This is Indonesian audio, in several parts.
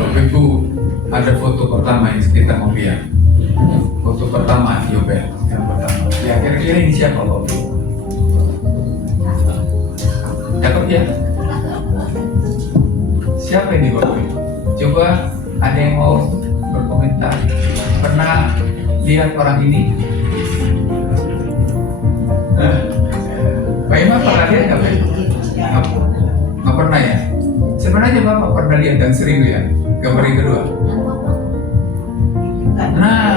Bapak Ibu, ada foto pertama yang kita mau lihat. Foto pertama Yobel yang pertama. Ya kira-kira ini siapa Bapak Ibu? Dapat ya? Siapa ini Bapak Ibu? Coba ada yang mau berkomentar. Pernah lihat orang ini? Pak Imam pernah lihat nggak Pak? Nggak pernah ya? Sebenarnya Bapak pernah lihat dan sering lihat gambar yang kedua. Nah,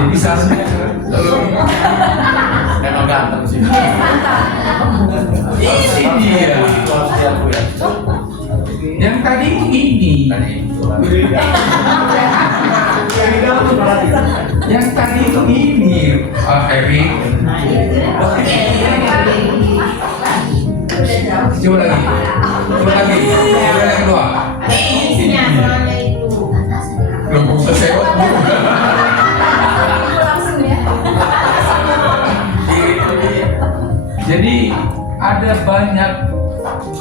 jadi seharusnya memang ganteng sih. ini dia. Yang tadi ini. Yang tadi itu ini, Erik. Coba lagi. Coba yang kedua. Belum bisa sewa. Jadi ada banyak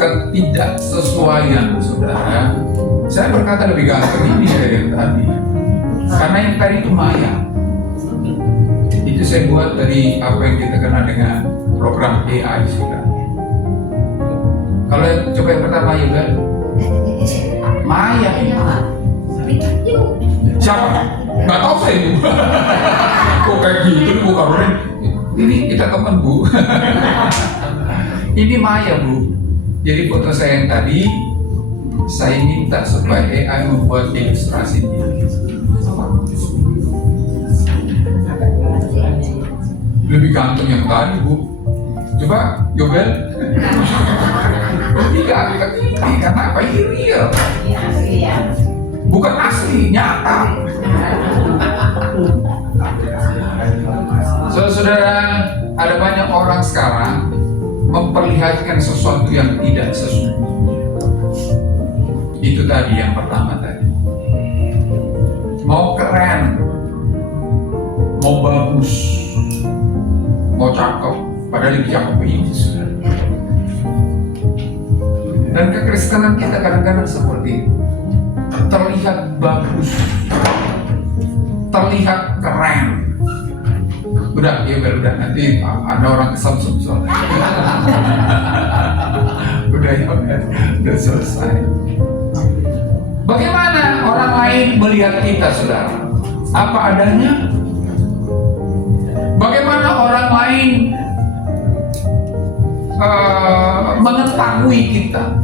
ketidaksesuaian, saudara. Saya berkata lebih ganteng ini dari yang tadi, karena yang tadi itu maya. Itu saya buat dari apa yang kita kenal dengan program AI, saudara. Kalau coba yang pertama juga, maya ini. Siapa? Nggak tahu saya itu. Kok kayak gitu nih Bu Karolin? Ini kita teman Bu. Ini maya Bu. Jadi foto saya yang tadi, saya minta supaya AI membuat ilustrasinya. Lebih ganteng yang tadi Bu. Coba Yobel. Tidak, karena apa? Ini real. Bukan asli, nyata. Saudara, ada banyak orang sekarang memperlihatkan sesuatu yang tidak sesungguhnya. Itu tadi yang pertama tadi. Mau keren, mau bagus, mau cakep, padahal lebih cakep ini sudah. Dan kekristenan kita kadang-kadang seperti itu. Terlihat bagus, terlihat keren. Udah, ya udah nanti ada orang kesel soalnya. udah selesai. Bagaimana orang lain melihat kita, saudara? Apa adanya? Bagaimana orang lain mengetahui kita?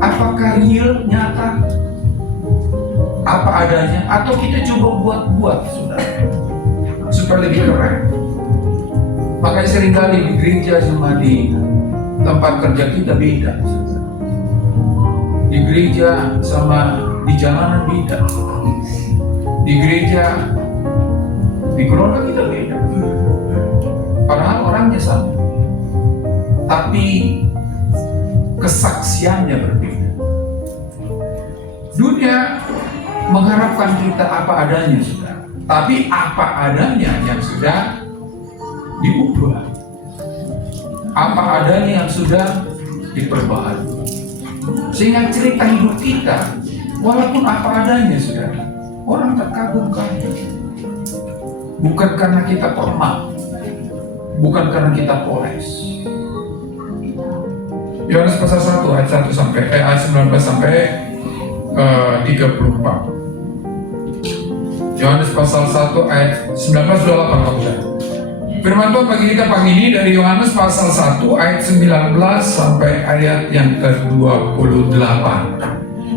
Apakah real, nyata, apa adanya, atau kita coba buat-buat, saudara, supaya lebih keren? Makanya seringkali di gereja sama di tempat kerja kita beda, saudara. Di gereja sama di jalanan beda. Di gereja, di keluarga kita beda. Padahal orangnya sama, tapi kesaksiannya berbeda. Dunia mengharapkan kita apa adanya, saudara. Tapi apa adanya yang sudah diubah, apa adanya yang sudah diperbaharui, sehingga cerita hidup kita, walaupun apa adanya, saudara, orang terkagum-kagum. Bukan karena kita formal, bukan karena kita poles. Yohanes pasal 1 ayat 1 sampai ayat 19 sampai 34. Yohanes pasal 1 ayat 19-28. Firman Tuhan bagi kita pagi ini dari Yohanes pasal 1 ayat 19 sampai ayat yang ke-28.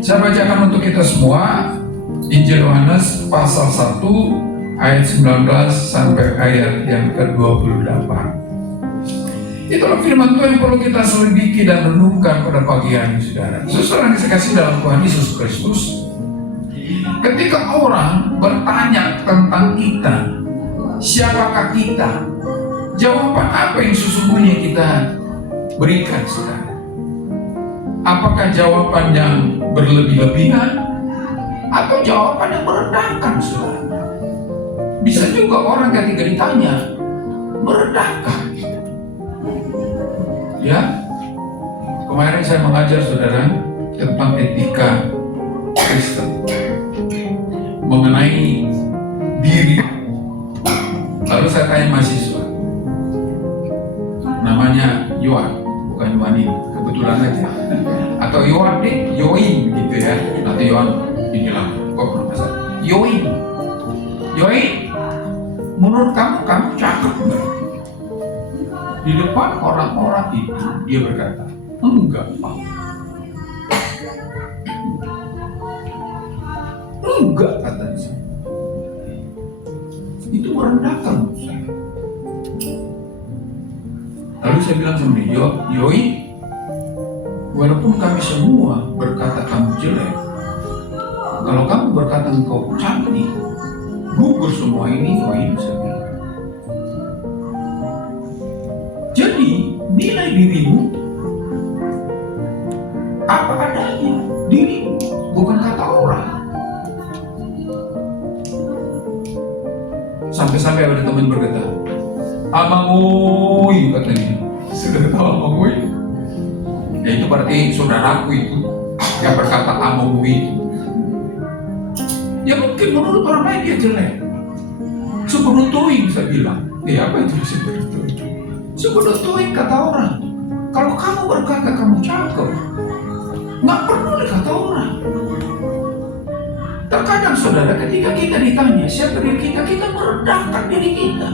Saya bacakan untuk kita semua Injil Yohanes pasal 1 ayat 19 sampai ayat yang ke-28. Itulah firman Tuhan yang perlu kita selidiki dan renungkan pada pagi hari, saudara. Saudara yang dikasihi dalam Tuhan Yesus Kristus, ketika orang bertanya tentang kita, siapakah kita? Jawaban apa yang sesungguhnya kita berikan, saudara? Apakah jawaban yang berlebih-lebihan atau jawaban yang merendahkan, saudara? Bisa juga orang ketika ditanya merendahkan, ya, Kemarin saya mengajar saudara tentang etika Kristen mengenai diri. Lalu saya tanya mahasiswa, namanya Yohan, bukan Yohanin, kebetulan aja, atau Yohan deh, Yoin gitu ya, atau Yohan dibilang, kok nama saya Yoin, menurut kamu cakep nggak? Di depan orang-orang itu dia berkata, enggak Pak, enggak, katanya. Itu merendahkan menurut saya. Lalu saya bilang sama dia, Yoi, walaupun kami semua berkata kamu jelek, kalau kamu berkata engkau cantik, gugur semua ini, Yoi, saya bilang. Jadi nilai dirimu apa adanya, dirimu, bukan kata orang. Sampai-sampai ada teman berkata, Amangui, katanya. Sudah tahu Amangui? Ya itu berarti saudaraku itu yang berkata Amangui itu. Ya mungkin menurut orang lain dia jelek. Seberutuing saya bilang. Apa itu seberutuing? Seberutuing kata orang. Kalau kamu berkata kamu cakep, nggak perlu kata orang. Terkadang saudara, ketika kita ditanya siapa diri kita, kita merendahkan diri kita.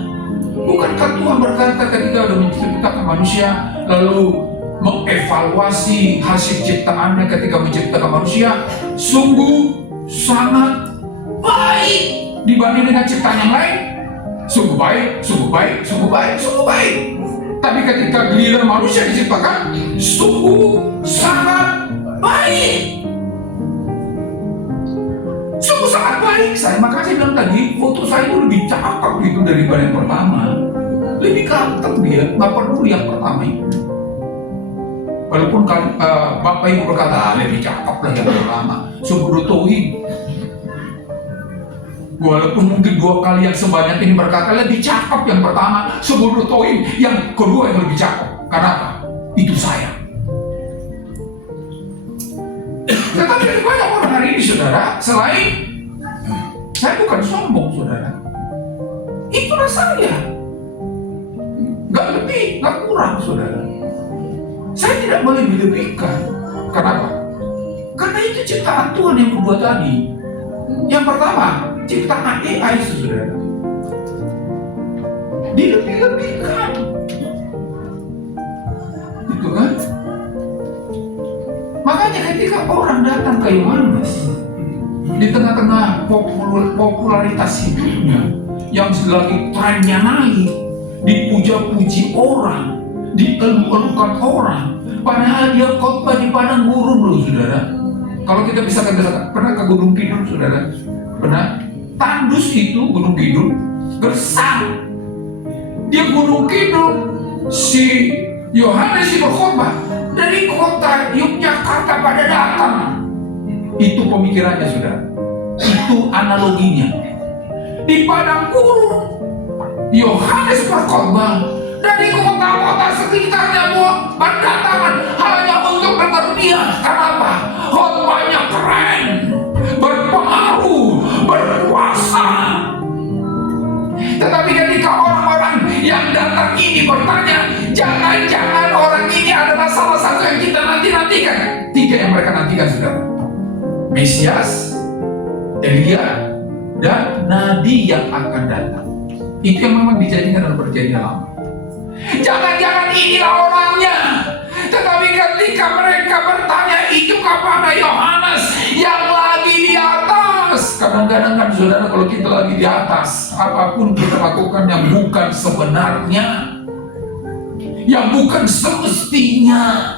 Bukankah Tuhan berkata ketika sudah menciptakan manusia, lalu mengevaluasi hasil ciptaannya ketika menciptakan manusia, sungguh sangat baik dibanding dengan ciptaan yang lain. Sungguh baik, sungguh baik, sungguh baik, sungguh baik. Tapi ketika giliran manusia diciptakan, sungguh sangat baik. Sungguh sangat baik. Saya makanya bilang tadi, foto saya itu lebih cakep gitu daripada yang pertama. Lebih ganteng dia, nggak perlu yang pertama itu. Walaupun Bapak Ibu berkata, lebih cakep lah yang pertama. Seberutuin. Walaupun mungkin 2 kali yang sebanyak ini berkata, lebih cakep yang pertama. Seberutuin, yang kedua yang lebih cakep. Karena apa? Itu saya. Tetapi dari banyak orang hari ini saudara, selain saya bukan sombong saudara, itulah saya, gak lebih, gak kurang saudara. Saya tidak boleh dilebihkan. Kenapa? Karena itu ciptaan Tuhan yang kedua tadi. Yang pertama, ciptaan AI saudara, dilebih-lebihkan, gitu kan? Makanya ketika orang datang ke Yohanes di tengah-tengah popularitas hidupnya yang lagi trennya naik, dipuja-puji orang, dielukan orang, padahal dia khotbah di padang gurun loh saudara. Kalau kita bisa katakan, pernah ke Gunung Kidul saudara? Pernah? Tandus itu Gunung Kidul gersang. Dia Gunung Kidul, si Yohanes itu berkhotbah dari kota Yogyakarta pada datang. Itu pemikirannya saudara. Itu analoginya. Di padang gurun Yohanes berkhotbah, dari kota-kota sekitarnya berdatangan hanya untuk dengar dia. Kenapa? Khotbahnya keren, berpengaruh, berkuasa. Tetapi ketika orang-orang yang datang ini bertanya, jangan-jangan orang ini adalah salah satu yang kita nanti-nantikan. 3 yang mereka nantikan saudara: Mesias, Elia, dan Nabi yang akan datang. Itu yang memang dijanjikan dalam perjanjian lama. Jangan-jangan inilah orangnya. Tetapi ketika mereka bertanya, itu kepada Yohanes yang lagi di atas. Kadang-kadang kan saudara, kalau kita lagi di atas, apapun kita lakukan yang bukan sebenarnya, yang bukan semestinya,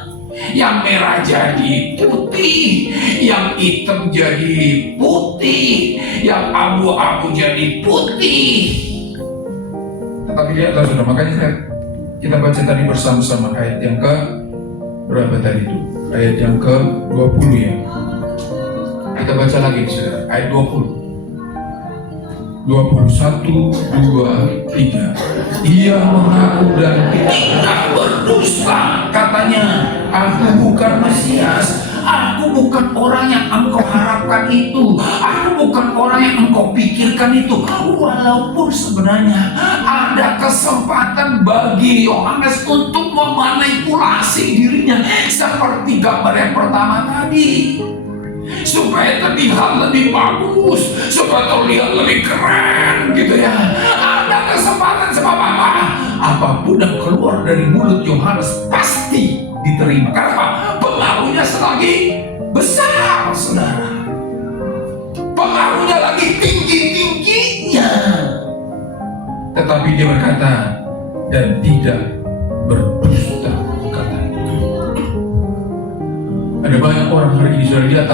yang merah jadi putih, yang hitam jadi putih, yang abu-abu jadi putih. Tetapi lihatlah saudara, makanya kita baca tadi bersama-sama ayat yang ke berapa tadi itu? Ayat yang ke 20 ya. Kita baca lagi saudara, ayat 20. 21, 2, 3. Ia mengaku dan tidak berdusta, katanya. Aku bukan Mesias. Aku bukan orang yang engkau harapkan itu. Aku bukan orang yang engkau pikirkan itu. Walaupun sebenarnya ada kesempatan bagi Yohanes untuk memanipulasi dirinya seperti gambar yang pertama tadi, supaya terlihat lebih bagus, supaya terlihat lebih keren gitu ya. Ada kesempatan sebab apa? Apapun yang keluar dari mulut Yohanes pasti diterima. Karena pengaruhnya selagi besar, saudara. Pengaruhnya lagi tinggi-tingginya. Tetapi dia berkata, dan tidak berdusta, katanya. Ada banyak orang hari ini sudah dilihat,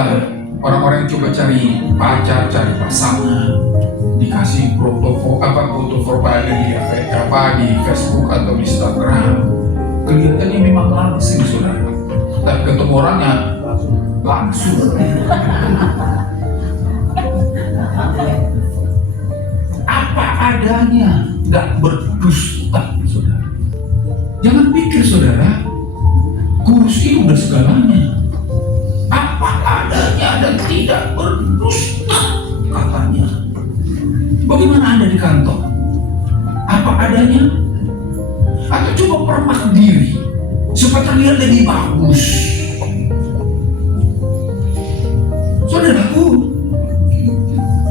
orang-orang yang coba cari pacar, cari pasangan, dikasih foto profile di Facebook atau di Instagram. Kelihatannya memang langsing, saudara. Tapi ketemu orangnya langsung. Apa adanya, nggak berdusta, saudara. Jangan pikir, saudara, kurus itu udah segalanya. Apa adanya dan tidak berdusta, katanya. Bagaimana Anda di kantor? Apa adanya? Atau coba permak diri supaya terlihat lebih bagus. Saudaraku,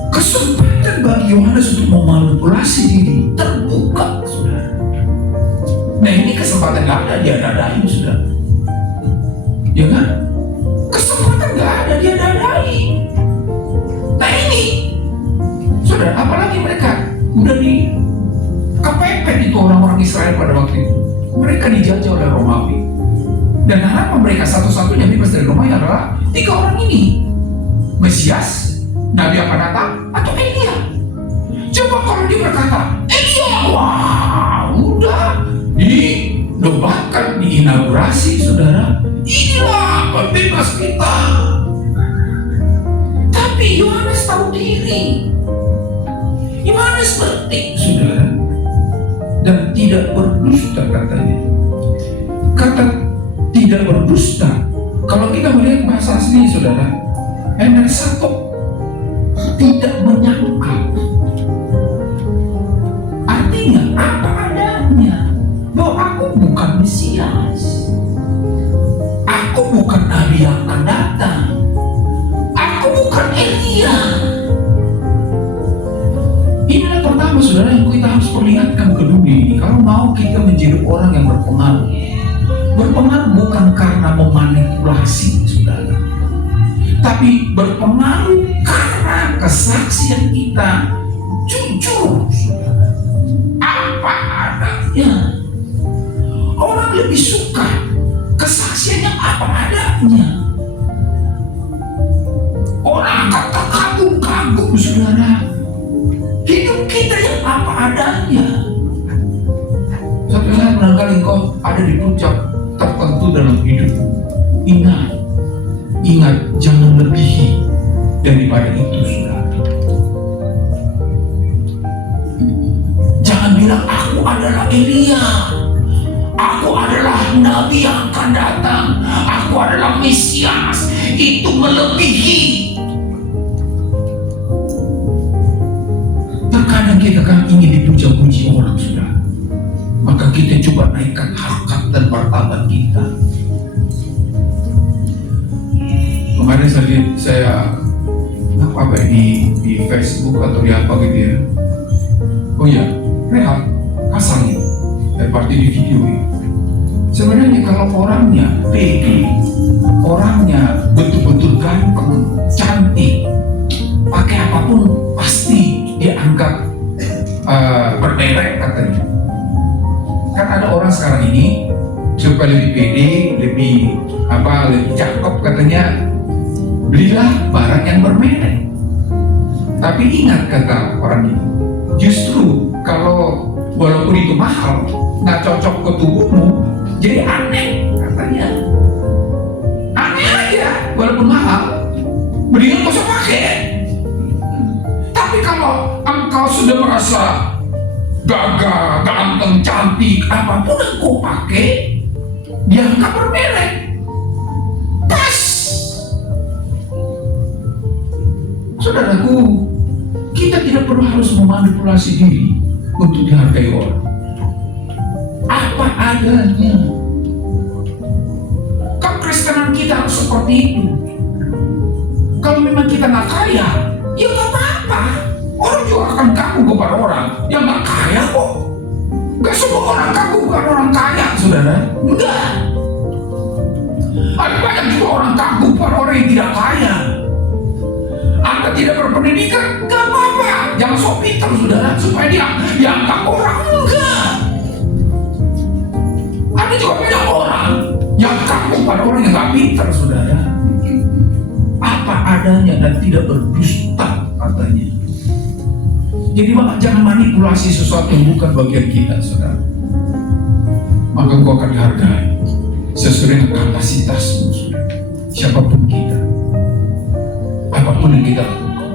kesempatan bagi Yohanes untuk memanipulasi diri terbuka, saudara. Nah, ini kesempatan gak ada dia dadain, saudara. Ya kan? Kesempatan gak ada dia dadain. Nah ini, saudara, apalagi mereka udah kepepet itu orang-orang Israel pada waktu itu. Mereka dijajah oleh Romawi. Dan harapan mereka satu-satunya bebas dari Romawi adalah 3 orang ini. Mesias, Nabi akan datang, atau Elia. Coba kalau dia berkata, Elia, wah, udah didebatkan, diinaugurasi, saudara. Inilah pembebas kita. Tapi Yohanes tahu diri. Yohanes berhenti, saudara, dan tidak berdusta, katanya. Kata tidak berdusta, kalau kita melihat bahasa asli, saudara, enersato, tidak menyangka. Artinya apa adanya, bahwa aku bukan Mesias, aku bukan Nabi yang akan datang, aku bukan Elia. Inilah pertama, saudara, yang kita harus perlihatkan ke dunia ini. Kalau mau kita menjadi orang yang berpengaruh, berpengaruh bukan karena memanipulasi, saudara, tapi berpengaruh karena kesaksian kita jujur, saudara. Apa adanya. Orang lebih suka kesaksiannya apa adanya. Orang akan terkagum-kagum, saudara, hidup kita yang apa adanya. Satu saat barangkali engkau ada di puncak tertentu dalam hidup. Ingat, jangan lebihi daripada itu, saudara. Jangan bilang aku adalah Elia, aku adalah Nabi yang akan datang, aku adalah Mesias. Itu melebihi. Terkadang kita kan ingin dipuja-puji orang, saudara. Maka kita coba naikkan harkat dan martabat kita. Kemarin saya di Facebook atau di apa gitu ya. Oh ya, rehat, kasar gitu. Seperti di video ini. Sebenarnya kalau orangnya pede, orangnya betul-betul ganteng, cantik, pakai apapun pasti dianggap bermerek, katanya. Kan ada orang sekarang ini supaya lebih pede, lebih cakep, katanya, belilah barang yang bermerek. Tapi ingat, kata orang ini, justru kalau walaupun itu mahal, nggak cocok ke tubuhmu, jadi aneh, katanya. Aneh aja, walaupun mahal, mendingan nggak usah pakai. Tapi kalau engkau sudah merasa gagah, ganteng, cantik, apapun yang kau pakai, dianggap bermerek. memanipulasi diri untuk dihargai orang. Apa adanya. Kekristenan kita harus seperti itu. Kalau memang kita nggak kaya, ya nggak apa-apa. Orang juga akan kagum kepada orang yang nggak kaya kok. Nggak semua orang kagum kepada orang kaya, saudara. Enggak. Ada banyak juga orang kagum kepada orang yang tidak kaya. Anda tidak berpendidikan, nggak apa-apa. Jangan sok pintar, saudara, supaya dia dianggap orang. Enggak. Ada juga banyak orang yang kagum pada orang yang nggak pintar, saudara. Apa adanya dan tidak berdusta katanya. Jadi jangan manipulasi sesuatu yang bukan bagian kita, saudara. Maka kau akan dihargai sesuai dengan kapasitasmu, saudara. Siapapun kita, apapun yang kita lakukan.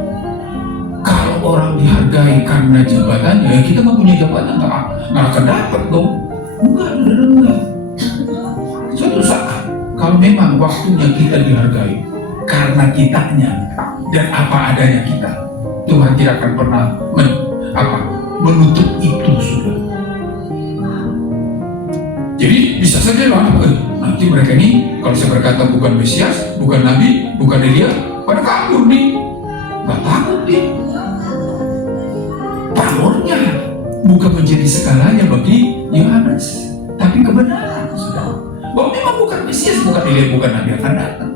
Kalau orang dihargai karena jabatannya, ya kita nggak punya jabatan, nggak akan dapat dong. Enggak. Suatu saat, kalau memang waktunya kita dihargai karena kitanya dan apa adanya kita, Tuhan tidak akan pernah menutup itu, sudah. Jadi bisa saja lah, nanti mereka ini kalau saya berkata bukan Mesias, bukan Nabi, bukan Elia, pada kabur nih. Gak takut dia. Pamornya bukan menjadi segalanya bagi Yohanes, tapi kebenaran, sudah. Bahwa memang bukan Mesias, bukan Elia, bukan Nabi akan datang.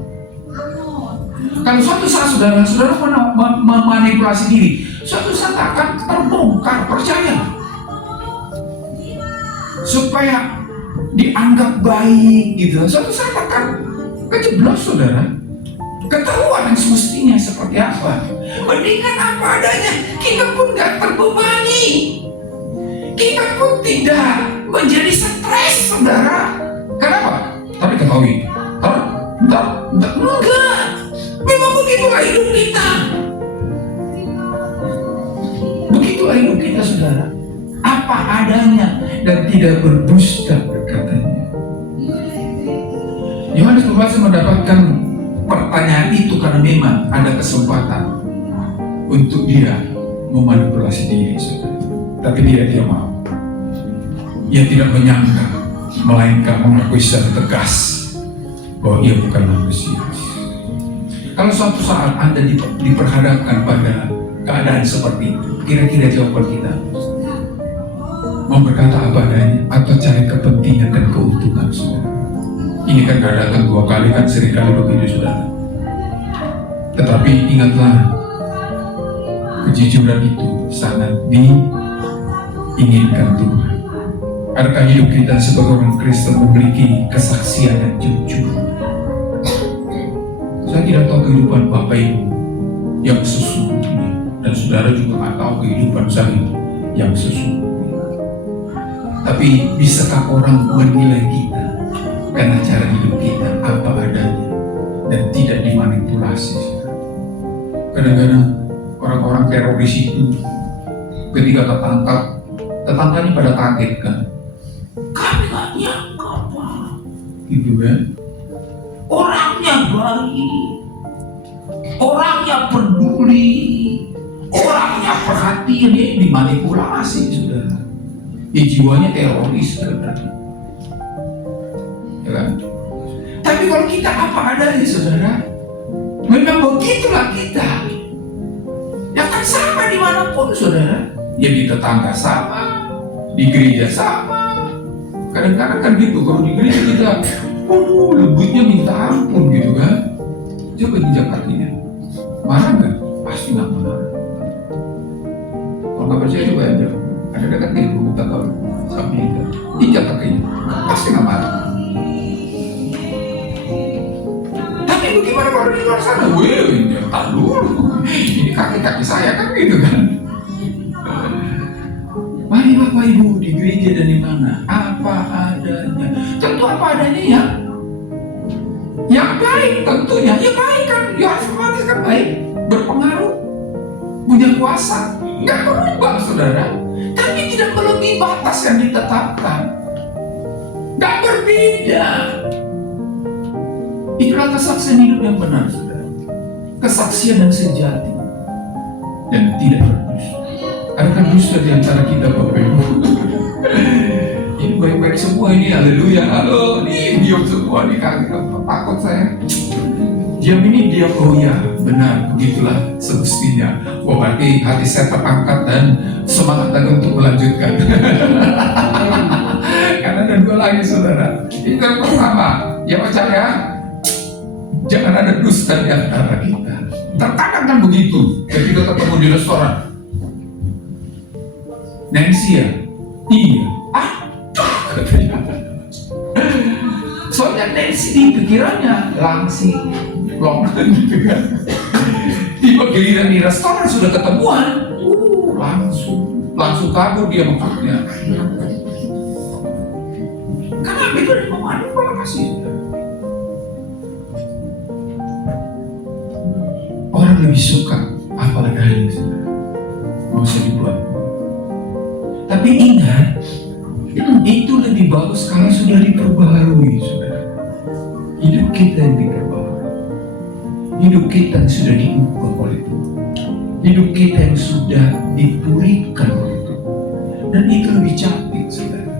Kalau suatu saat saudara memanipulasi diri, suatu saat akan terbongkar, percaya. Supaya dianggap baik gitu, suatu saat akan kejeblos, saudara. Ketahuan yang semestinya seperti apa. Mendingan apa adanya, kita pun gak terbebani. Kita pun tidak menjadi stres, saudara. Kenapa? Tapi ketahui, enggak. Memang begitulah hidup kita. Begitulah hidup kita, saudara. Apa adanya dan tidak berdusta, katanya. Yohanes Pembaptis mendapatkan pertanyaan itu karena memang ada kesempatan untuk dia memanipulasi diri, saudara. Tapi dia mau. Ia tidak menyangka, melainkan mengakui secara tegas bahwa ia bukan manusia. Kalau suatu saat Anda diperhadapkan pada keadaan seperti itu, kira-kira jawaban kita mau berkata apa adanya atau cari kepentingan dan keuntungan, saudara? Ini kan gak datang 2 kali, kan seringkali begitu, saudara. Tetapi ingatlah, kejujuran itu sangat diinginkan Tuhan. Adakah hidup kita sebagai orang Kristen memiliki kesaksian yang jujur? Saya tidak tahu kehidupan Bapak Ibu yang sesungguhnya, dan saudara juga tidak tahu kehidupan saya yang sesungguhnya. Tapi bisakah orang menilai kita karena cara hidup kita apa adanya dan tidak dimanipulasi? Kadang-kadang orang-orang teroris itu ketika tertangkap, tetangganya pada kaget kan? Kami nggak nyangka, Pak. Gitu kan? Orangnya baik, orangnya peduli, orangnya perhatian, dia dimanipulasi, saudara. Ya jiwanya teroris, saudara. Ya kan? Tapi kalau kita apa adanya, saudara, memang begitulah kita. Ya kan sama dimanapun, saudara. Ya di tetangga sama, di gereja sama. Kadang-kadang kan gitu, kalau di gereja kita lembutnya minta ampun gitu kan. Coba injak kakinya, marah nggak? Pasti nggak marah. Kalau nggak percaya coba ada dekat nih, buka tahu samping itu, injak kakinya, pasti nggak marah. Tapi bagaimana kalau di luar sana? Injak dulu, ini kaki saya kan gitu kan. Mari Bapak Ibu di gereja dan di mana apa adanya. Tentu apa adanya yang baik, tentunya ya baik kan. Yohanes Pembaptis kan baik, berpengaruh, punya kuasa, nggak berubah, saudara. Tapi tidak melebihi batas yang ditetapkan, nggak berbeda. Itulah kesaksian hidup yang benar, saudara. Kesaksian yang sejati dan tidak berdusta. Adakah dusta di antara kita Bapak Ibu? Ini baik-baik semua ini, haleluya. Halo, ini diam semua nih, takut saya. Diam ini diam, oh ya, benar, begitulah semestinya. Oh, berarti hati saya terangkat dan semangat lagi untuk melanjutkan. Karena ada dua lagi saudara. Itu yang pertama, ya percaya, jangan ada dusta di antara kita. Terkadang kan begitu, ketika ketemu di restoran. Nancy ya? Iya. Soalnya Nancy di pikirannya langsing, long gitu kan. Tiba giliran di restoran sudah ketemuan, langsung kabur dia maksudnya. Karena itu ada pemahaman pola kasih. Orang lebih suka apa adanya, mau usah dibuat. Tapi ingat, itu lebih bagus kalau sudah diperbaharui, saudara. Hidup kita yang diperbaharui, hidup kita yang sudah diubah oleh Tuhan, hidup kita yang sudah dipulihkan oleh Tuhan, dan itu lebih cantik, saudara.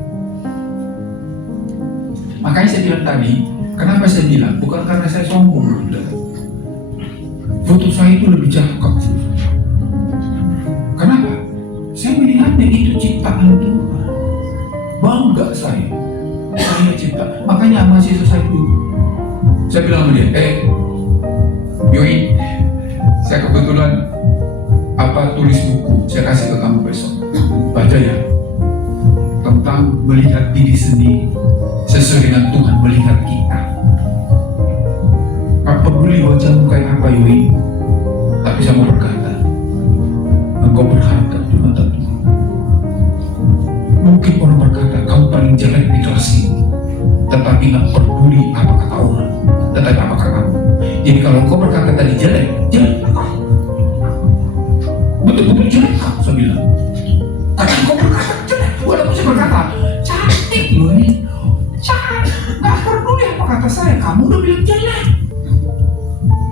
Makanya saya bilang tadi, kenapa saya bilang? Bukan karena saya sombong, saudara. Foto saya itu lebih cakep. Kenapa? Saya melihatnya itu ciptaan Tuhan. Bangga saya cipta. Makanya mahasiswa saya itu, saya bilang sama dia, Yoi, saya kebetulan tulis buku, saya kasih ke kamu besok. Baca ya, tentang melihat diri sendiri sesuai dengan Tuhan melihat kita. Apa peduli wajahmu kayak apa, Yoi? Tapi saya mau berkata, engkau berharga di mata Tuhan. Mungkin orang berkata, kamu paling jelek di kelas ini, tetapi nggak peduli apa kata orang, tetapi apa katamu. Jadi kalau engkau berkata tadi jelek apa? Betul-betul jelek kamu, saya bilang. Tapi engkau berkata jelek, walaupun saya berkata, cantik loh ini, cantik, nggak peduli apa kata saya, kamu udah bilang jelek.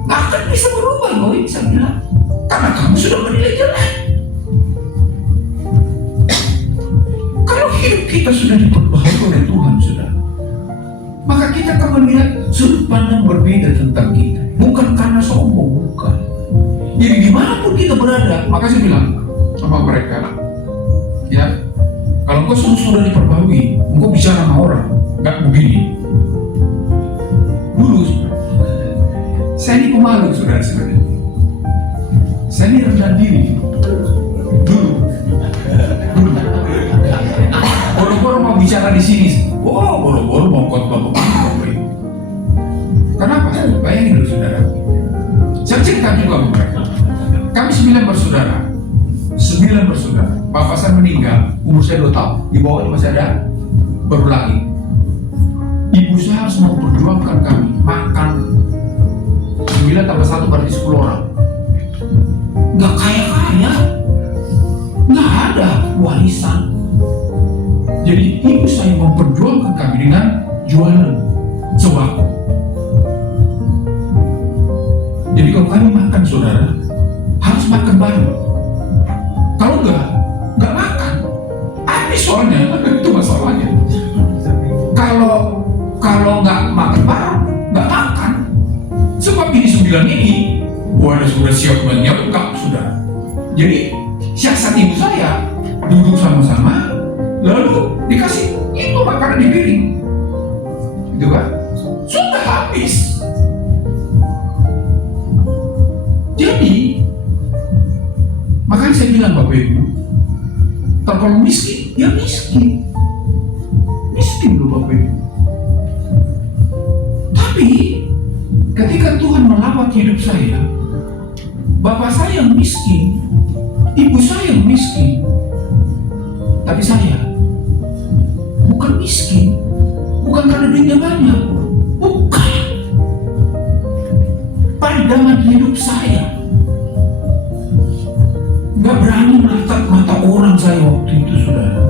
Nggak akan bisa berubah loh, saya bilang, karena kamu sudah menilai jelek. Hidup kita sudah diperbaharui oleh Tuhan, saudara. Maka kita akan melihat sudut pandang berbeda tentang kita. Bukan karena sombong, bukan. Jadi dimanapun kita berada, maka saya bilang sama mereka, ya, kalau engkau sudah diperbaharui, engkau bicara sama orang, nggak begini. Dulu, saya ini pemalu, saudara-saudara. Saya ini rendah diri. Dulu. Boro-boro mau bicara di sini, boro-boro mau khotbah begini. Kenapa? Bayangin dulu, saudara. Saya cerita juga sama mereka. Kami 9 bersaudara. Bapak saya meninggal, umur saya 2 tahun. Di bawahnya masih ada baru lagi. Ibu saya harus memperjuangkan kami makan 9 tambah 1 berarti 10 orang. Nggak kaya-kaya, nggak ada warisan. Jadi ibu saya memperjuangkan kami dengan jualan sembako. Jadi kalau kami makan, saudara, harus makan bareng. Kalau nggak makan, habis soalnya, itu masalahnya. Kalau nggak makan bareng, nggak makan. Sebab ini 9 ini, sudah siap menyekap, saudara. Jadi siasat ibu saya duduk sama-sama. Lalu dikasih itu makanan di piring, gitu kan? Sudah habis. Jadi, makanya saya bilang Bapak Ibu, kalau miskin, ya miskin loh Bapak Ibu. Tapi ketika Tuhan melawat hidup saya, bapak saya yang miskin, ibu saya yang miskin, tapi saya bukan miskin, bukan karena duitnya banyak, bukan. Pandangan hidup saya nggak berani menatap mata orang saya waktu itu, saudara.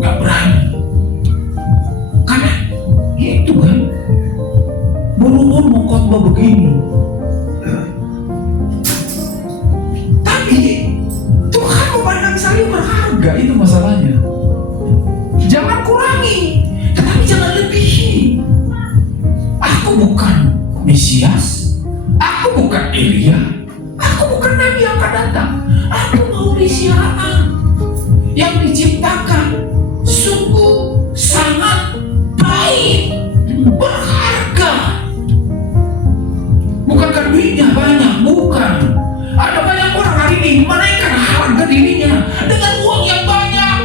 Nggak berani, karena itu kan buru-buru mau khotbah begini. Tapi Tuhan pandang saya berharga, itu masalahnya. Jangan kurangi, tetapi jangan lebihi. Aku bukan Mesias, aku bukan Elia, aku bukan Nabi yang akan datang. Aku manusia yang diciptakan sungguh sangat baik, berharga. Bukankah duitnya banyak? Bukan. Ada banyak orang hari ini menaikkan harga dirinya dengan uang yang banyak,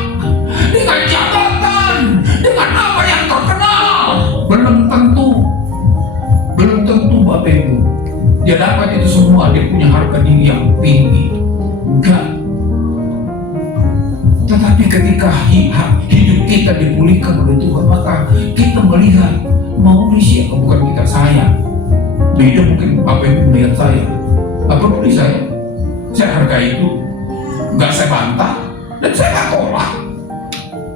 dengan jabatan, dengan nama yang terkenal. Belum tentu Bapak Ibu dia dapat itu semua, dia punya harga diri yang tinggi. Enggak. Tetapi ketika hidup kita dipulihkan oleh Tuhan, maka kita melihat manusia, bukan kita, saya. Beda mungkin Bapak Ibu melihat saya. Apa peduli saya hargai itu. Enggak saya bantah dan saya enggak tolak.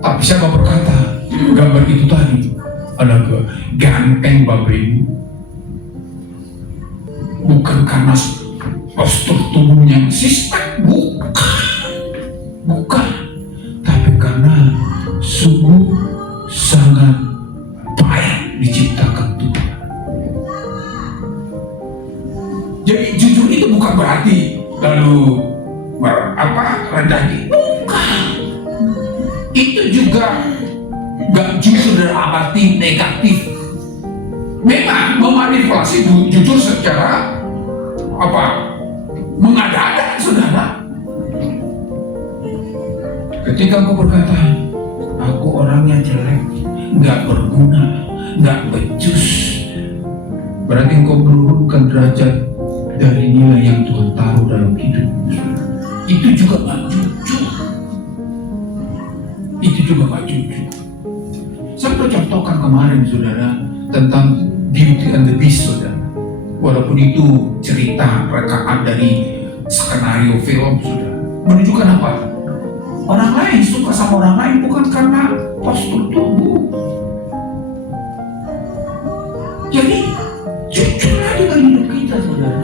Tapi saya mau berkata, gambar itu tadi ada ganteng Bapak Ibu. Bukan karena postur tubuhnya sistem, bukan, tapi karena sungguh sangat baik diciptakan Tuhan. Jadi jujur itu bukan berarti lalu rendah diri, bukan. Itu juga gak jujur dalam arti negatif. Memang memanipulasi jujur secara mengada-ada, saudara. Ketika aku berkata, aku orangnya jelek, nggak berguna, nggak becus, berarti engkau menurunkan derajat dari nilai yang Tuhan taruh dalam hidupmu. Itu juga nggak jujur. Itu juga nggak jujur. Saya pernah contohkan kemarin, saudara, tentang Beauty and the Beast, saudara. Walaupun itu cerita rekaan dari skenario film, saudara, menunjukkan apa? Orang lain suka sama orang lain bukan karena postur tubuh. Jadi jujurlah dengan hidup kita, saudara.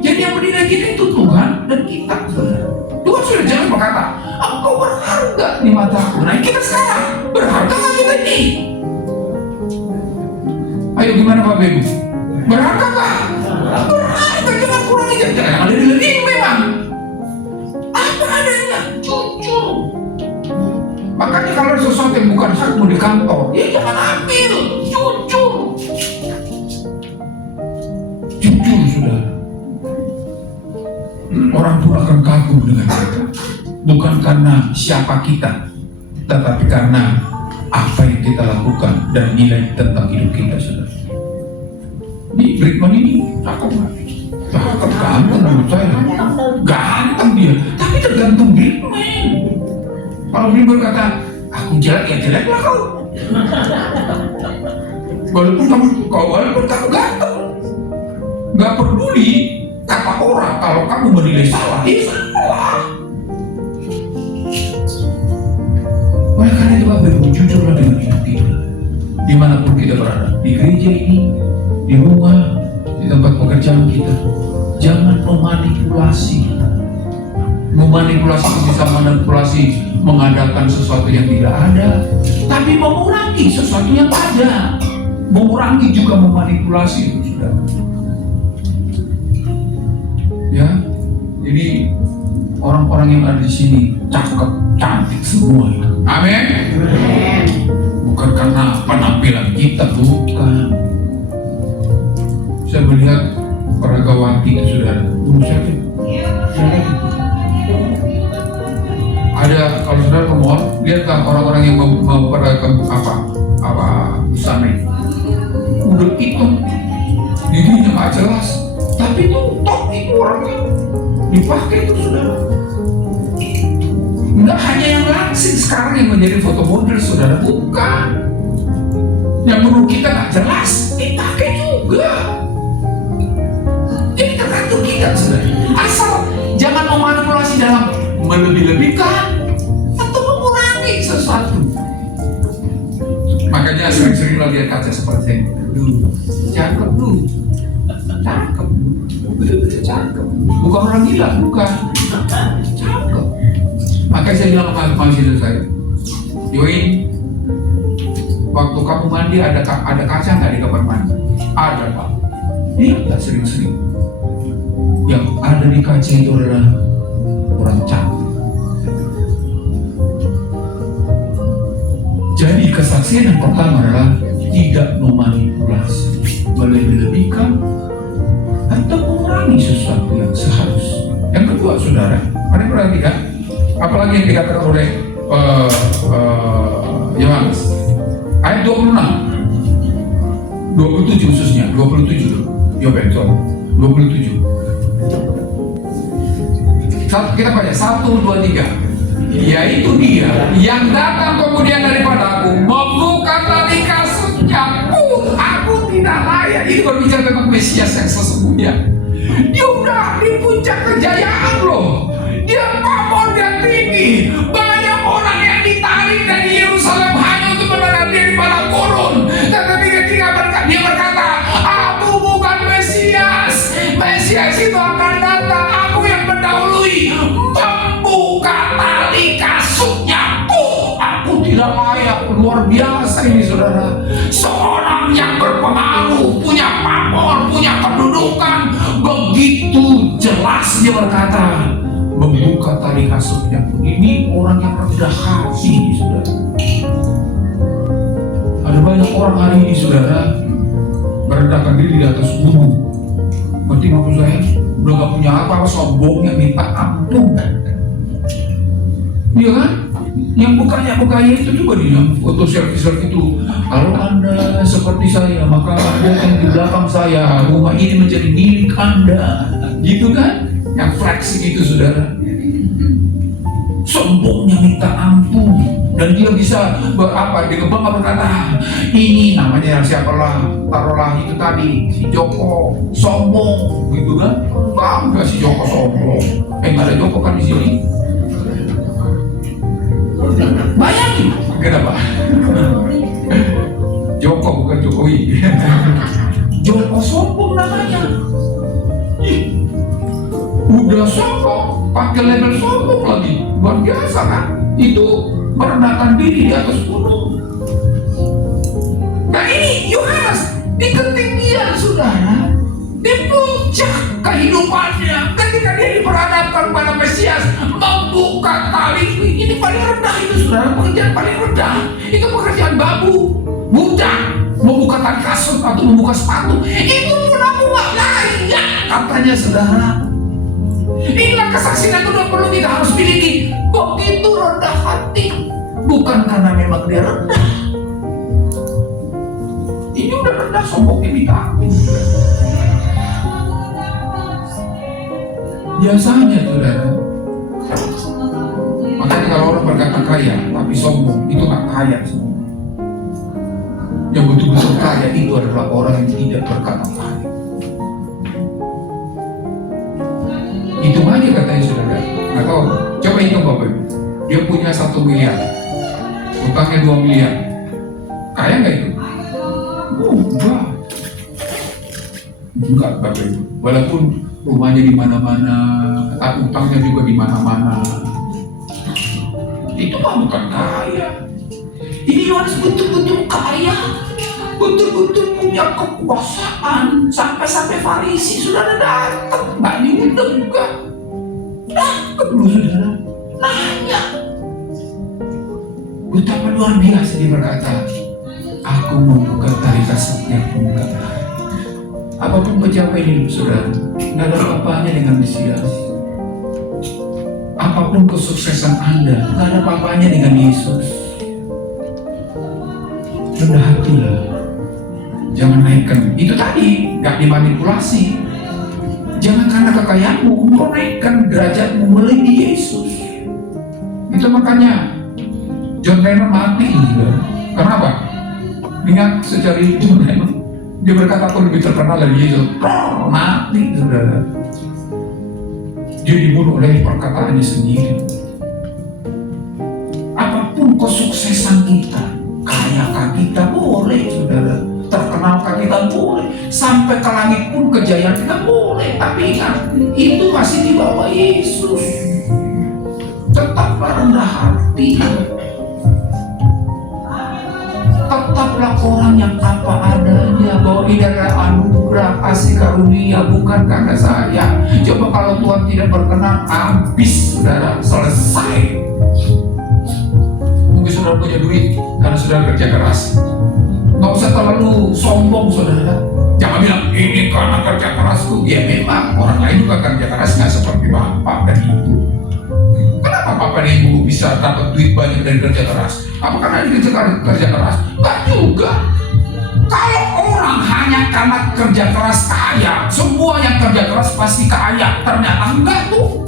Jadi yang menilai kita itu Tuhan dan kita, saudara. Tuhan sudah jangan berkata, engkau berharga di mataku. Nah kita sekarang berharga nggak kita ini? Ayo gimana Bapak Ibu? Berharga nggak? Berharga, jangan kurangi, jangan ada di lebih memang. Apa adanya, jujur. Makanya kalau ada sesuatu yang bukan hakmu di kantor, ya jangan ambil, jujur. Jujur, saudara. Orang pun akan kagum dengan kita. Bukan karena siapa kita, tetapi karena apa yang kita lakukan dan nilai tentang hidup kita, saudara. Di Brickman ini cakep nggak? Cakep, ganteng menurut saya. Ganteng dia, tapi tergantung Brickman. Kalau Brickman berkata, aku jelek, ya jelek lah kau. Walaupun kamu ganteng, nggak peduli kata orang. Kalau kamu menilai salah, ya salah. Oleh karena itu Bapak Ibu, jujurlah dengan hidup kita. Dimanapun kita berada, di gereja ini, di rumah, di tempat pekerjaan kita, jangan memanipulasi itu bisa manipulasi mengadakan sesuatu yang tidak ada, tapi mengurangi sesuatu yang ada. Mengurangi juga memanipulasi, saudara. Ya, jadi orang-orang yang ada di sini cakep, cantik semua. Amin. Bukan karena penampilan kita, bukan. Saya melihat Paragawati itu, saudara. Ada, kalau saudara ke mall, lihatlah orang-orang yang memperagakan busana ini. Udah hitam, giginya nggak jelas, tapi itu top itu orangnya dipakai itu, saudara. Nggak hanya yang langsing sekarang yang menjadi foto model, saudara, bukan. Yang menurut kita nggak jelas dipakai juga. Jadi tergantung kita, saudara. Asal jangan memanipulasi dalam melebih-lebihkan atau mengurangi sesuatu. Makanya sering-seringlah lihat kaca seperti ini. Cakep tuh, cakep, betul-betul cakep. Bukan orang gila, bukan. Cakep. Makanya saya bilang sama mahasiswa saya, Yoin, waktu kamu mandi ada kaca nggak di kamar mandi? Ada, Pak. Iya, nggak sering-sering. Yang ada di kaca itu adalah orang cantik. Jadi kesaksian yang pertama adalah tidak memanipulasi, melebih-lebihkan atau mengurangi sesuatu yang seharusnya. Yang kedua, saudara, mari perhatikan, apalagi yang dikatakan oleh Yohanes ayat 26, 27 khususnya, 27 Yohanes 27. Kita baca 1, 2, 3. Yaitu dia yang datang kemudian daripada aku, membuka tali kasutnya pun aku tidak layak. Ini berbicara tentang Mesias yang sesungguhnya. Dia udah di puncak kejayaan loh. Dia pamor dan tinggi. Banyak orang yang ditarik dari Yerusalem hanya untuk mendengar dia di padang gurun. Tetapi ketika dia berkata, aku bukan Mesias. Mesias itu akan datang. Aku yang mendahului. Membuka tali kasutnya pun aku tidak layak. Luar biasa ini, saudara. Seorang yang berpengaruh, punya pamor, punya kedudukan, begitu jelas dia berkata, membuka tali kasutnya pun. Ini orang yang rendah hati, saudara. Ada banyak orang hari ini, saudara, merendahkan diri di atas gunung. Berarti maksud saya, udah gak punya apa-apa, sombongnya minta ampun. Iya kan? Yang bukanya itu juga di foto selfie itu. Kalau Anda seperti saya, maka Anda yang di belakang saya, rumah ini menjadi milik Anda. Gitu kan? Yang fleksi gitu, saudara. Sombongnya minta ampun. Dan dia bisa digebang berkata, ini namanya siapalah, taruhlah itu tadi, si Joko sombong, gitu kan? Enggak si Joko sombong. Nggak ada Joko kan di sini. Bayangin, kenapa? Joko bukan Jokowi. Joko sombong namanya. Udah sombong, pakai label sombong lagi. Luar biasa kan? Itu merendahkan diri di atas gunung. Nah ini Yohanes di ketinggian, saudara, di puncak kehidupannya, ketika dia diperhadapkan pada Mesias, membuka tali. Ini paling rendah itu, saudara, pekerjaan paling rendah. Itu pekerjaan babu, budak, membuka tali kasut atau membuka sepatu. Itu pun aku gak layak, katanya, saudara. Inilah kesaksian yang kedua perlu kita harus miliki. Begitu rendah hati, bukan karena memang dia rendah. Ini udah rendah, sombongnya ditampil. Biasanya, saudara, makanya kalau orang berkata kaya tapi sombong, itu gak kaya semua. Yang betul-betul kaya itu adalah orang yang tidak berkata kaya. Itu aja katanya, saudara. Atau coba hitung Bapak Ibu, dia punya 1 miliar, utangnya 2 miliar, kaya nggak itu? Enggak Bapak Ibu. Walaupun rumahnya di mana-mana, utangnya juga di mana-mana, itu mah bukan kaya. Ini Yohanes betul-betul kaya, betul-betul punya kekuasaan, sampai Farisi sudah datang, nggak diundang juga. Kedua saudara nanya, betapa luar biasa dia berkata, aku membuka tali kasutnya pun nggak layak. Apapun pencapaian hidup saudara, nggak ada apa-apanya dengan Mesias. Apapun kesuksesan Anda, nggak ada apa-apanya dengan Yesus. Rendah hatilah, jangan naikkan itu tadi, nggak dimanipulasi. Jangan karena kekayaanmu engkau naikkan derajatmu melebihi Yesus. Itu makanya John Lennon mati juga. Kenapa? Ingat secara John Lennon, dia berkata aku lebih terkenal dari Yesus. Mati, saudara. Dia dibunuh oleh perkataannya sendiri. Apapun kesuksesan kita, kayakah kita boleh, saudara. Terkenalkah kita boleh, sampai ke langit pun kejayaan kita boleh. Tapi ingat, itu masih di bawah Yesus. Tetap tetaplah rendah hati. Tetaplah orang yang apa adanya, bahwa ini adalah anugerah kasih karunia, bukan karena saya. Coba kalau Tuhan tidak berkenan, habis saudara, selesai. Mungkin saudara punya duit karena saudara kerja keras. Nggak usah terlalu sombong saudara. Jangan bilang ini karena kerja kerasku. Ya memang orang lain juga kerja keras, nggak seperti bapak dan ibu. Kenapa bapak dan ibu bisa dapat duit banyak dari kerja keras? Apa karena dia kerja keras? Nggak juga. Kalau orang hanya karena kerja keras kaya, semua yang kerja keras pasti kaya. Ternyata enggak tuh.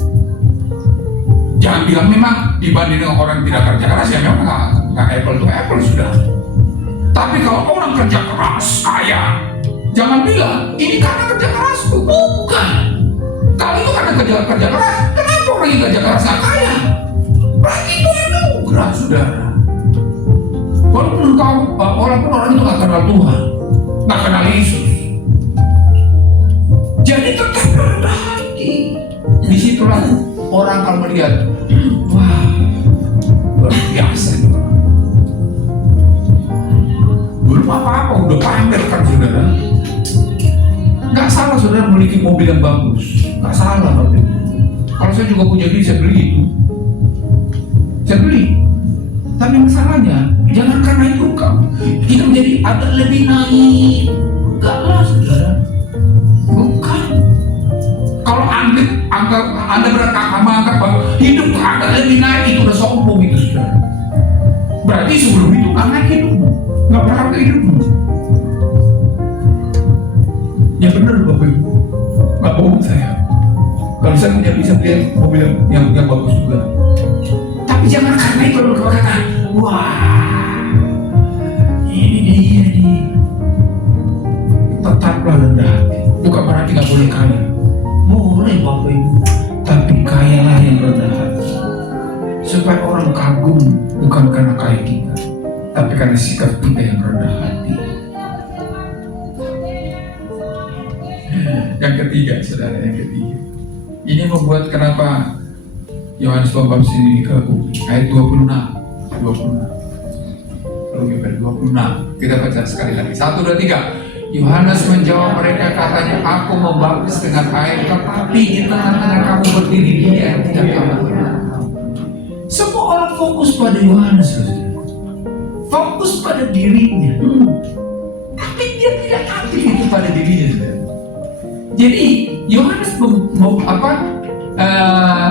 Jangan bilang memang dibanding dengan orang yang tidak kerja keras, ya memang nggak apple to apple sudah. Tapi kalau orang kerja keras kaya, jangan bilang ini karena kerja kerasku. Bukan. Kalau itu karena kerja keras, kenapa orang yang kerja keras nggak kaya? Berarti itu anugerah saudara. Walaupun orang itu nggak kenal Tuhan, nggak kenal Yesus, jadi tetap rendah hati. Disitulah orang akan melihat, wah, luar biasa juga. Belum apa-apa udah pamer kan saudara. Nggak salah saudara memiliki mobil yang bagus, nggak salah. Kalau saya juga punya duit, saya beli itu, saya beli. Tapi masalahnya, jangan karena itu kita menjadi agak lebih naik. Enggak lah saudara, bukan. Kalau anda menganggap bahwa hidup agak lebih naik, itu udah sombong itu saudara. Berarti sebelum itu nggak naik hidupmu, nggak berharga hidupmu. Ya benar Bapak Ibu, nggak bohong saya. Kalau saya punya bisa beli mobil yang bagus juga. Tapi jangan karena itu lalu kau kata, wah, ini dia nih. Tetaplah rendah hati. Bukan berarti nggak boleh kaya. Boleh Bapak Ibu, tapi kayalah yang rendah hati. Supaya orang kagum bukan karena kaya kita, tapi karena sikap kita yang rendah hati. Yang ketiga, saudara, yang ketiga. Ini membuat kenapa Yohanes Pembaptis ini dikagumi. Ayat 26. Kalau kita 26, kita baca sekali lagi. 1, 2, 3. Yohanes menjawab mereka, katanya, aku membaptis dengan air, tetapi di tengah-tengah kamu berdiri dia yang tidak kamu kenal. Semua orang fokus pada Yohanes, fokus pada dirinya, tapi dia tidak aktif itu pada dirinya. Jadi Yohanes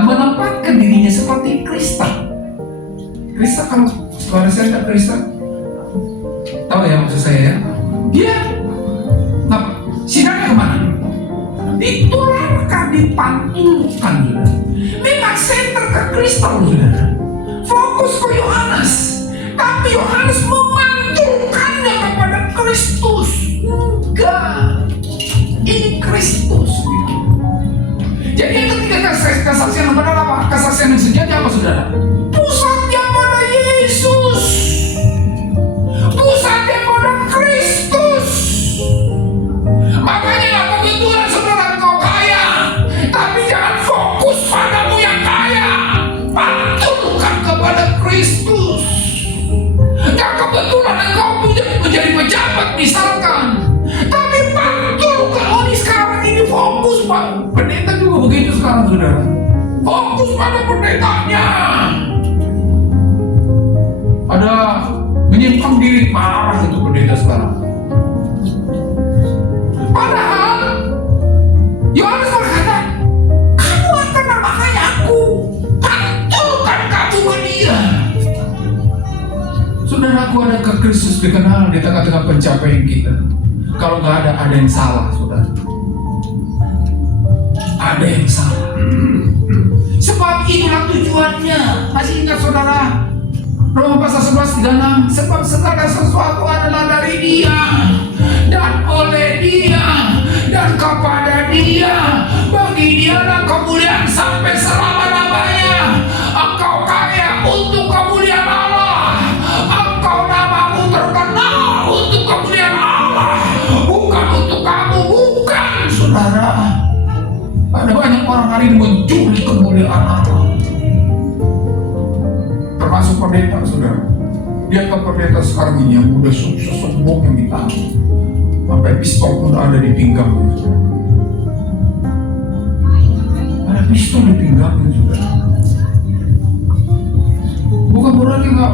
menempatkan dirinya seperti kristal. Kristal, kalau suara saya tidak kristal, tahu ya maksud saya ya? Dia sinarnya kemana? Ditularkan, dipantulkan, saudara. Memang center ke kristal, saudara. Fokus ke Yohanes, tapi Yohanes memantulkannya kepada Kristus. Enggak, ini Kristus. Jadi yang ketiga kesaksian benar apa? Kesaksian yang sejati apa saudara? Pusatnya pada Yesus, pusatnya pada Kristus. Makanya gak kebetulan saudara engkau kaya, tapi jangan fokus padamu yang kaya. Pantulkan kepada Kristus. Gak kebetulan engkau menjadi pejabat misalkan, tapi pantulkan. Oh ini sekarang ini fokus Pak. Pendeta juga begitu sekarang saudara. Fokus pada pendetanya. Ada menyimpang diri, marah itu pendeta sekarang. Padahal Yohanes berkata, kamu akan memakai aku, pantulkan kamu ke dia. Saudaraku, adakah Kristus dikenal di tengah-tengah pencapaian kita? Kalau nggak ada yang salah, saudara. Ada yang salah. Sebab inilah tujuannya. Masih ingat saudara? Roma pasal 11:36. Sebab segala sesuatu adalah dari Dia dan oleh Dia dan kepada Dia. Bagi Dialah kemuliaan sampai selama-lamanya. Engkau kaya untuk kemuliaan Allah. Engkau namamu terkenal untuk kemuliaan Allah, bukan untuk kamu. Bukan saudara. Ada banyak orang hari ini mencuri kemuliaan Allah. pendeta, saudara. Dia ke pendeta sekarang ini yang udah sukses, sombong yang minta. Sampai pistol pun ada di pinggangnya, saudara. Ada pistol di pinggangnya, saudara. Bukan berarti nggak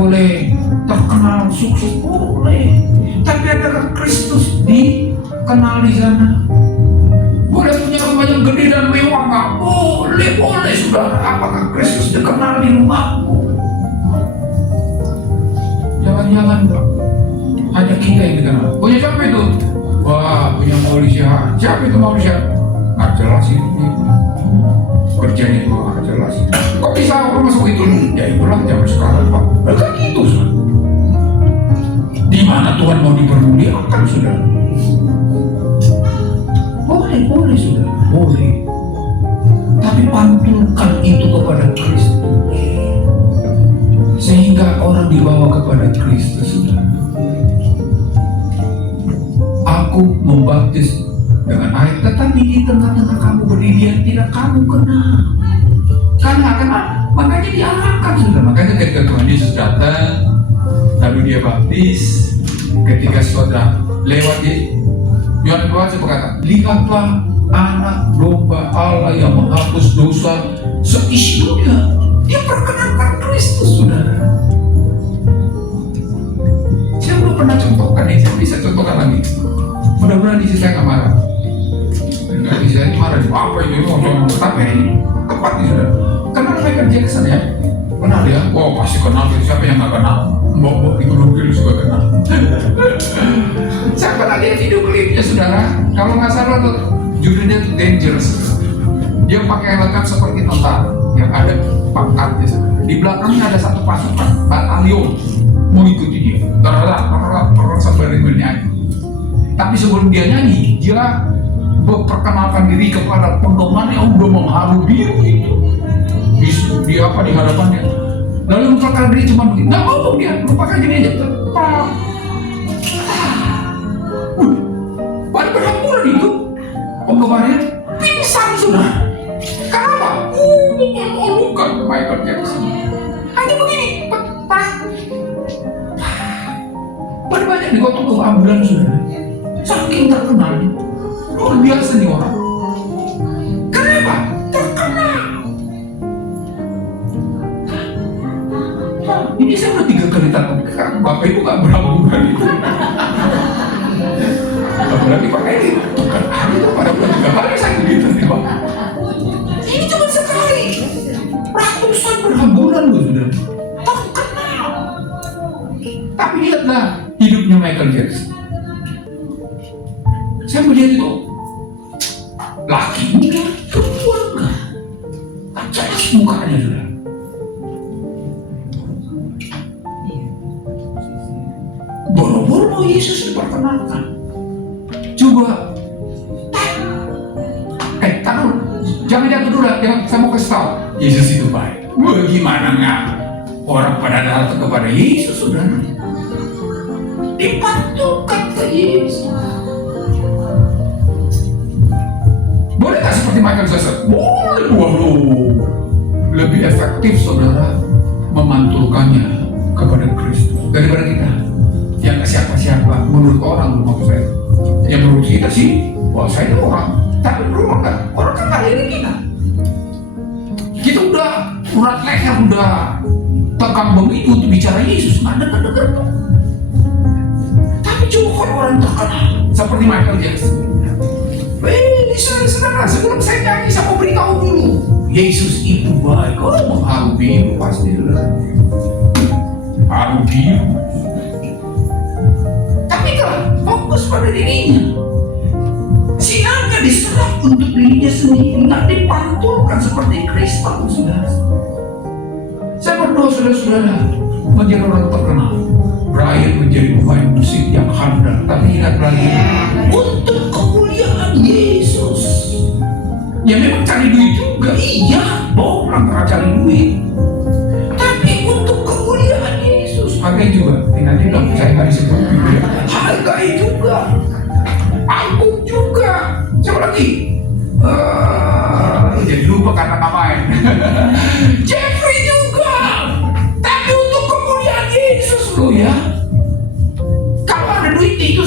boleh terkenal sukses, boleh. Tapi adakah Kristus dikenal di sana? Boleh punya rumah yang gede dan mewah, nggak boleh, boleh, saudara. Apakah Kristus dikenal di rumahmu? Jangan-jangan hanya kita yang dikenal. Punya siapa itu? Wah, punya Malaysia. Siapa itu Malaysia? Nggak jelas itu. Kerjanya itu nggak jelas. Kok bisa orang masuk itu? Ya itulah zaman sekarang, Pak. Bukan gitu, saudara. Di mana Tuhan mau dipermuliakan, saudara? Boleh, saudara, boleh. Tapi pantulkan itu kepada Kristus, sehingga orang dibawa kepada Kristus, saudara. Aku membaptis dengan air, tetapi di tengah-tengah kamu berdiri yang tidak kamu kenal. Karena kenal, makanya diarahkan, saudara. Makanya ketika Tuhan Yesus datang, lalu dia baptis, ketika saudara lewat dia, Yohanes Pembaptis berkata, lihatlah anak domba Allah yang menghapus dosa seisi dunia. Dia perkenalkan Kristus, saudara. Saya belum pernah contohkan ini, saya bisa contohkan lagi. Mudah-mudahan di sisi saya nggak marah. Nggak bisa marah, apa ini mau contoh? Tapi ini tepat nih, saudara. Kenal Michael Jackson ya? Kenal ya? Wow, pasti kenal. Siapa yang nggak kenal? Mbok itu Nuril juga kenal. Saya pernah lihat video klipnya, saudara. Kalau nggak salah tuh judulnya Dangerous. Dia pakai lengkap seperti tentara yang ada pangkatnya, saudara. Di belakangnya ada satu pasukan batalion mau ikuti dia. Terus sampai bernyanyi. Tapi sebelum dia nyanyi, dia memperkenalkan diri kepada penggemar yang udah menghalu biru itu. Di apa di hadapannya. Lalu lupakan diri cuma begini, nggak ngomong dia, lupakan gini aja, tepat. Pada berhamburan itu, penggemarnya pingsan, sudah. Kenapa? Bukan Michael Jackson. Hanya begini, tepat. Pada banyak digotong ke ambulans, sudah. Saking terkenalnya, luar biasa nih orang. Kenapa? Terkenal. Ini saya udah 3 kali takut, Bapak Ibu gak berhamburan itu. Berarti pakai ini, bukan hari itu pada bulan 3 kali saya begitu nih, Pak. Ini cuma sekali. Ratusan berhamburan loh, sudah. Terkenal. Tapi lihatlah hidupnya Michael Jackson. Saya melihat itu, laki muda, perempuan enggak. Tak jelas mukanya, sudah. Boro-boro mau Yesus diperkenalkan. Coba. Tahu, jangan jatuh dulu, saya mau kasih tahu. Yesus itu baik. Bagaimana nggak? Orang pada datang kepada Yesus, saudara. Dipantulkan ke Yesus. Boleh nggak seperti Michael Jackson? Boleh, waduh. Lebih efektif, saudara, memantulkannya kepada Kristus daripada kita. Yang ke siapa-siapa, menurut orang, maksud saya. Yang menurut kita sih, wah saya itu orang. Tapi menurut orang kan nggak dari kita. Kita udah urat leher, udah tegang begitu untuk bicara Yesus, nggak dengar tuh. Tapi coba kalau orang terkenal seperti Michael Jackson. Saudara, sebelum saya nyanyi, saya mau beritahu dulu. Yesus itu baik. Oh, mengharu biru pasti, saudara. Haru biru. Tapi kalau fokus pada dirinya, sinarnya diserap untuk dirinya sendiri, nggak dipantulkan seperti Kristus, saudara. Saya berdoa, saudara-saudara, menjadi orang terkenal. Brian menjadi pemain musik yang handal, tapi ingat lagi, untuk kemuliaan Yesus. Ya memang cari duit juga, iya, bohong lah cari duit. Tapi untuk kemuliaan Yesus, hargai juga. Nanti bilang saya nggak disebut gitu ya. Hargai juga, agung juga. Siapa lagi? Jadi lupa kata ngapain. Jeffrey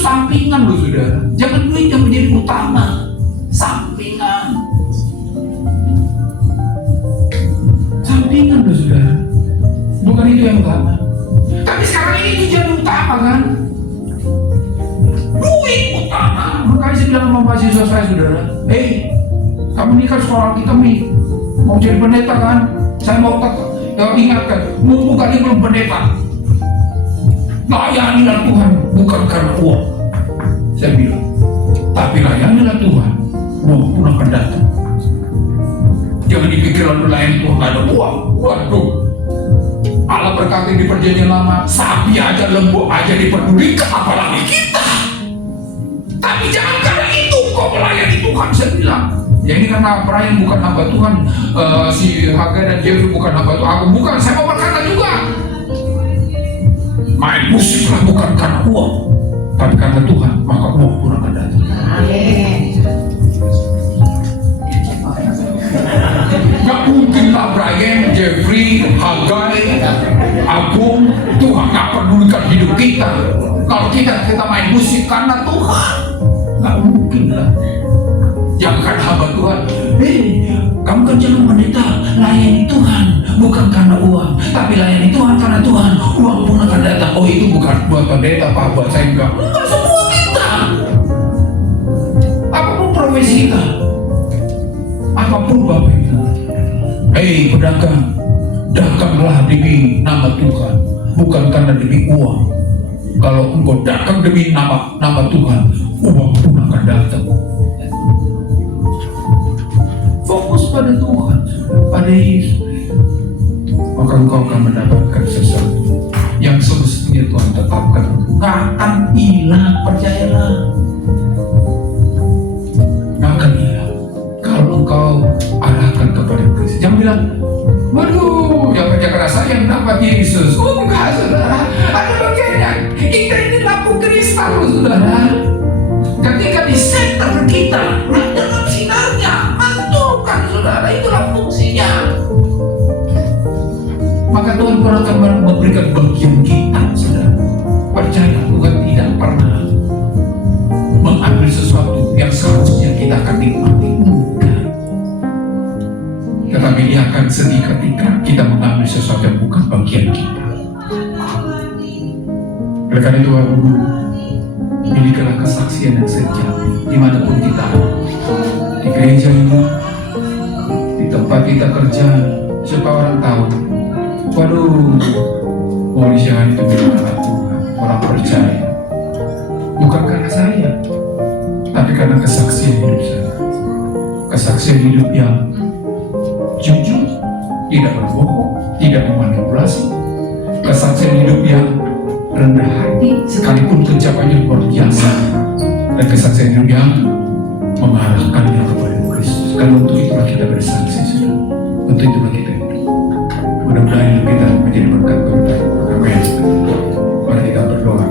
sampingan loh saudara. Jangan duit yang menjadi utama, sampingan. Sampingan loh saudara, bukan itu yang utama. Tapi sekarang ini itu jadi utama kan? Duit utama. Makanya saya bilang sama mahasiswa saya saudara, kamu ini kan sekolah kita nih, mau jadi pendeta kan? Saya mau ingatkan, mumpung kali belum pendeta, layanilah Tuhan bukan karena uang. Saya bilang, tapi layanilah Tuhan, uang pun akan datang. Jangan dipikiran melayani Tuhan gak ada uang. Waduh, Allah berkata di perjanjian lama, sapi aja, lembu aja dipedulikan, apalagi kita. Tapi jangan karena itu kau melayani Tuhan. Saya bilang, ya ini karena Brian bukan hamba Tuhan, si Haga dan Jeffrey bukan hamba Tuhan, aku bukan. Saya mau berkata juga, main musik lah bukan karena uang, tapi karena Tuhan, maka uang pun akan datang. Gak mungkin lah Brian, Jeffrey, Hagai, Agung, Tuhan gak pedulikan hidup kita. Kalau kita main musik karena Tuhan, gak mungkin lah. Jangan hamba Tuhan, kamu kan jangan pendeta, layani Tuhan bukan karena uang, tapi layani Tuhan karena Tuhan, uang pun akan datang. Oh itu bukan buat pendeta Pak, buat saya enggak semua kita. Apapun profesi kita, apapun Bapak Ibu, pedagang, daganglah demi nama Tuhan, bukan karena demi uang. Kalau engkau dagang demi nama Tuhan, uang pun akan datang. Fokus pada Tuhan, pada Yesus, maka engkau akan mendapatkan sesuatu yang semestinya Tuhan tetapkan. Gak akan hilang, percayalah. Gak akan hilang kalau engkau arahkan kepada Kristus. Jangan bilang, waduh, yang kerja keras saya yang dapat Yesus. Oh enggak saudara, ada bagiannya. Kita ini lampu kristal saudara. Ketika di center kita, dalam sinarnya, mantulkan saudara, itulah fungsinya. Maka Tuhan akan memberikan bagian kita saudara. Percaya Tuhan tidak pernah mengambil sesuatu yang seharusnya kita akan nikmati. Tetapi Dia akan sedih ketika kita mengambil sesuatu yang bukan bagian kita. Oleh karena itu, milikilah kesaksian yang sejati dimanapun kita ada, di gereja ini, di tempat kita kerja, supaya orang tahu, waduh, polisi itu adalah Tuhan, orang percaya, bukan karena saya, tapi karena kesaksian hidup saya, kesaksian hidup yang jujur, tidak berbohong, tidak memanipulasi, kesaksian hidup yang rendah hati sekalipun pencapaiannya luar biasa, dan kesaksian hidup yang mengarahkannya kepada Kristus. Karena untuk itulah kita bersaksi, saudara. Untuk itulah kita hidup. Mudah-mudahan hidup kita menjadi berkat bagi kita. Amin. Mari kita berdoa.